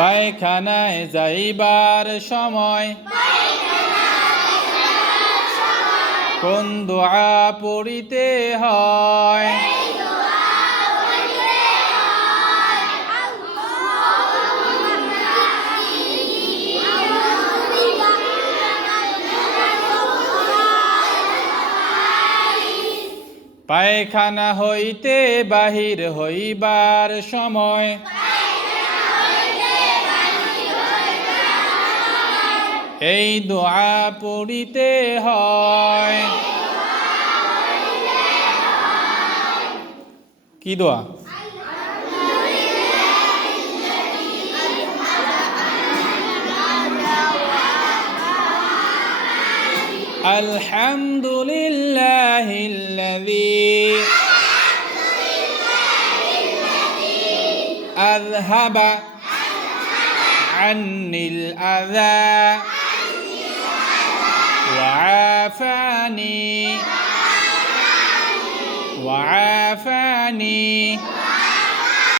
পায়খানায় যাইবার সময় কোন দোয়া পড়িতে হয়? পায়খানা হইতে বাহির হইবার সময় এই দোয়া পড়িতে হয়। কি দোয়া? আলহামদুলিল্লাহিল্লাযী আযহাবা আন্নিল আযা وعافاني